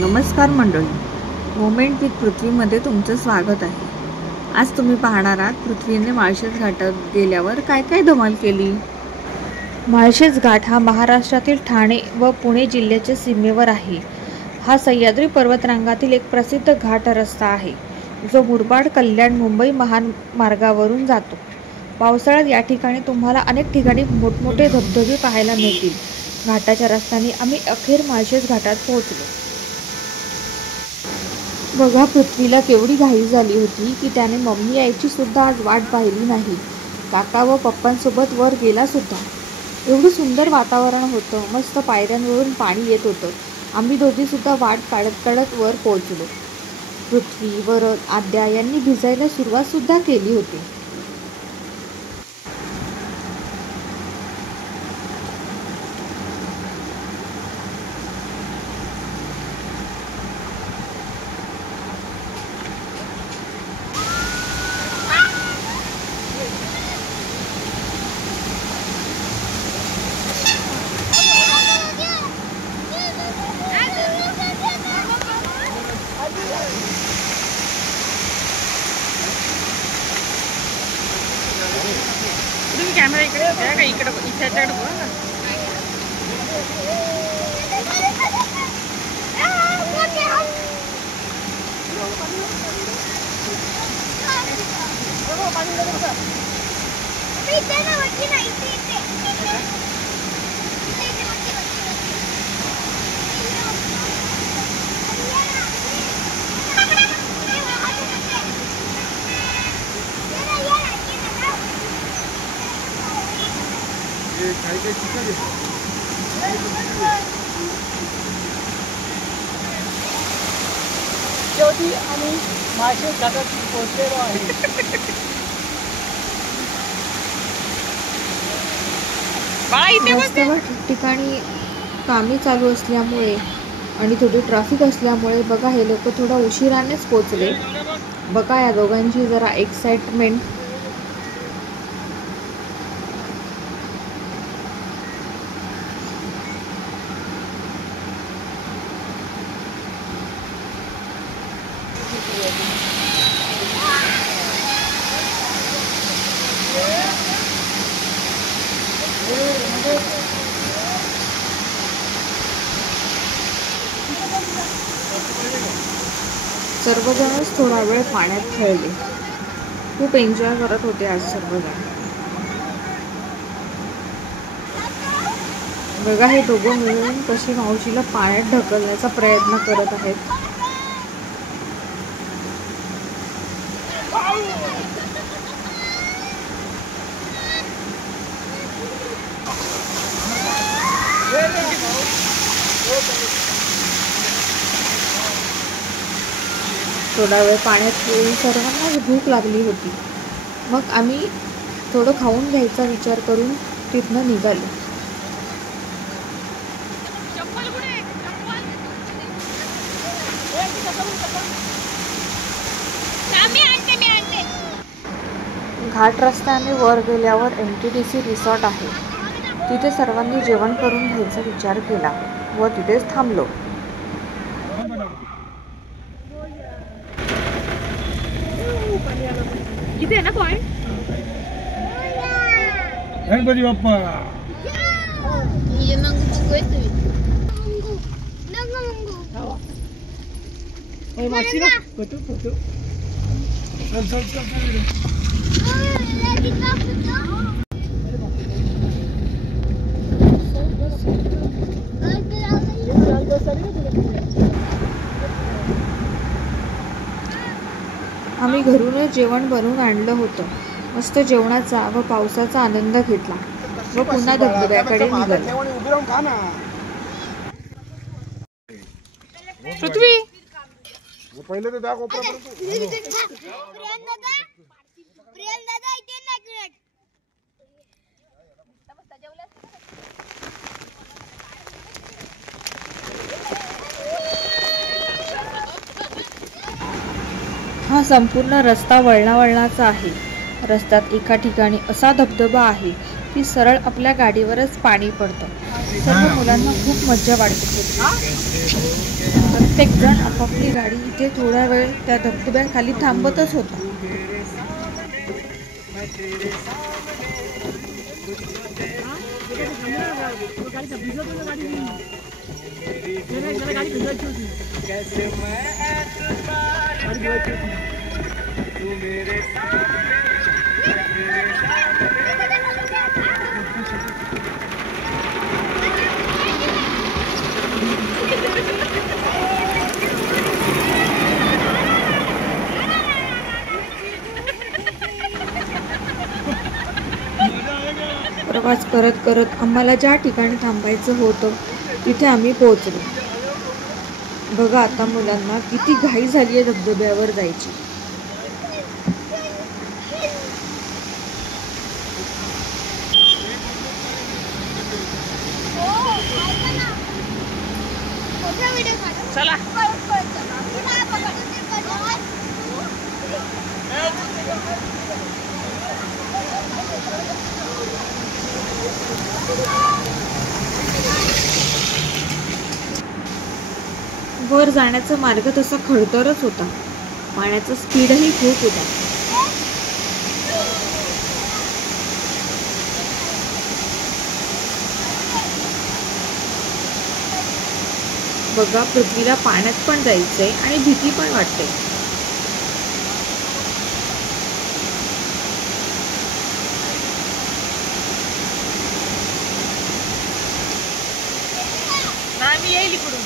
नमस्कार मंडळी, moment with पृथ्वीमध्ये तुमचं स्वागत आहे। आज तुम्ही पाहणार आहात पृथ्वीने माळशेज घाटात गेल्यावर काय काय धमाल केली। माळशेज घाट हा महाराष्ट्रातील ठाणे व पुणे जिल्ह्याच्या सीमेवर आहे। हा सह्याद्री पर्वतरांगातील एक प्रसिद्ध घाट रस्ता आहे, जो मुरबाड कल्याण मुंबई महामार्गावरून जातो। पावसाळ्यात या ठिकाणी तुम्हाला अनेक ठिकाणी मोठमोठे धबधबे पाहायला मिळतील। घाटाच्या रस्त्याने आम्ही अखेर माळशेज घाटात पोहोचलो। बघा, पृथ्वीला केवढी घाई झाली होती की त्याने मम्मी यायची सुद्धा आज वाट पाहिली नाही। काका व पप्पांसोबत वर गेला सुद्धा। एवढं सुंदर वातावरण होतं, मस्त पायऱ्यांवरून पाणी येत होतं। आम्ही दोघी सुद्धा वाट काढत काढत वर पोहोचलो। पृथ्वी, वरद, आद्या यांनी भिजायला सुरुवात सुद्धा केली होती। तुम्ही कॅमेरा इकडे घ्या का इकडे इथे बघा ना। शेवटी आम्ही माळशेज घाटात पोहोचलेलो आहे। रस्त्यावर ठिकठिकाणी कामे चालू असल्यामुळे आणि थोडी ट्रॅफिक असल्यामुळे बघा, हे लोक थोडा उशिरानेच पोहोचले। बघा या दोघांची जरा एक्साइटमेंट। सर्वजणच थोडा वेळ पाण्यात खेळले। खूप एन्जॉय करत होते आज सर्वजण। बघा, हे दोघं मिळून कशी मावशीला पाण्यात ढकलण्याचा प्रयत्न करत आहेत। थोडा वेळ पाण्यात खेळून सर्वांनाच भूक लागली होती। मग आम्ही थोडं खाऊन घ्यायचा विचार करून तिथनं निघालो। घाट रस्त्याने वर गेल्यावर MTDC रिसॉर्ट आहे, तिथे सर्वांनी जेवण करून घ्यायचा विचार केला व तिथेच थांबलो। इथे आहे ना पॉइंट। गणपती बाप्पा मागची ना फोटो फोटो चल चल चल आम्ही घरूनच जेवण बनवून आणलं होतं। मस्त जेवणाचा व पावसाचा आनंद घेतला व पुन्हा धबधब्याकडे निघालो। पृथ्वी पहिले तर दाखव हा संपूर्ण रस्ता वळणावळणाचा आहे। रस्त्यात एका ठिकाणी असा धबधबा आहे की सरळ आपल्या गाडीवरच पाणी पडतं। सर्व मुलांना खूप मज्जा वाटत होती. प्रत्येक जण आपापली गाडी इथे थोडा वेळ त्या धबधब्याखाली थांबतच होता. प्रवास करत करत आम्हाला ज्या ठिकाणी थांबायचं होतं तिथे आम्ही पोहोचलो. बघा आता मुलांना किती घाई झाली आहे धबधब्यावर जायची. चला वर जाण्याचा मार्ग तसा खडतरच होता. पाण्याचा स्पीडही खूप होता. बघा पृथ्वीला पाण्यात पण जायचंय आणि भीती पण वाटते. नाही मी येईल इकडून.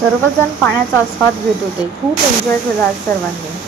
सर्वजण पाण्याचा आस्वाद घेत होते. खूप एन्जॉय केला आज सर्वांनी.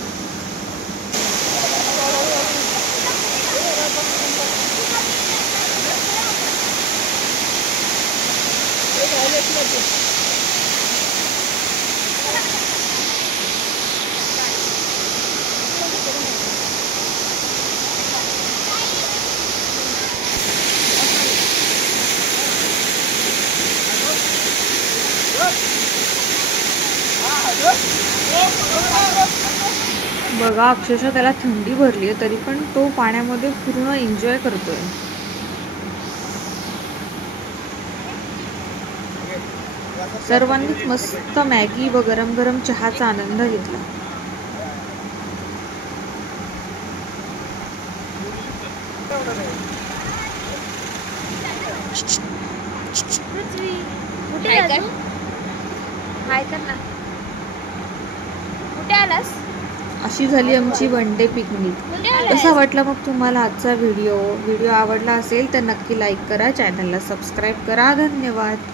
बघा अक्षरशः त्याला थंडी भरली आहे तरी पण तो पाण्यामध्ये पूर्ण एन्जॉय करतोय. सर्वांनीच मस्त मॅगी व गरम गरम चहाचा आनंद घेतला. अशी झाली आमची वन डे पिकनिक. कसा वाटला मग तुम्हाला आजचा व्हिडिओ आवडला असेल तर नक्की लाईक करा, चॅनलला सबस्क्राईब करा. धन्यवाद.